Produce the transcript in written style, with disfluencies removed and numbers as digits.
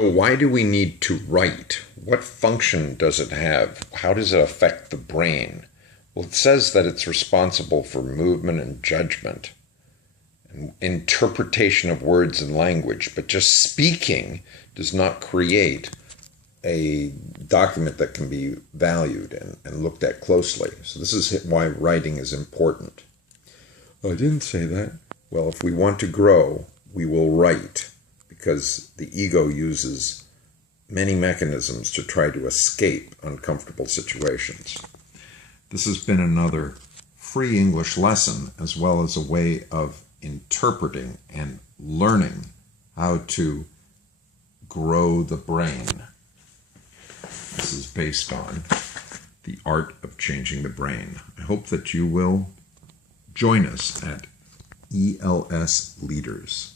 Why do we need to write? What function does it have? How does it affect the brain? Well, it says that it's responsible for movement and judgment and interpretation of words and language, but just speaking does not create a document that can be valued and looked at closely. So this is why writing is important. Oh, I didn't say that. Well, if we want to grow, we will write, because the ego uses many mechanisms to try to escape uncomfortable situations. This has been another free English lesson, as well as a way of interpreting and learning how to grow the brain. This is based on the art of changing the brain. I hope that you will join us at ELS Leaders.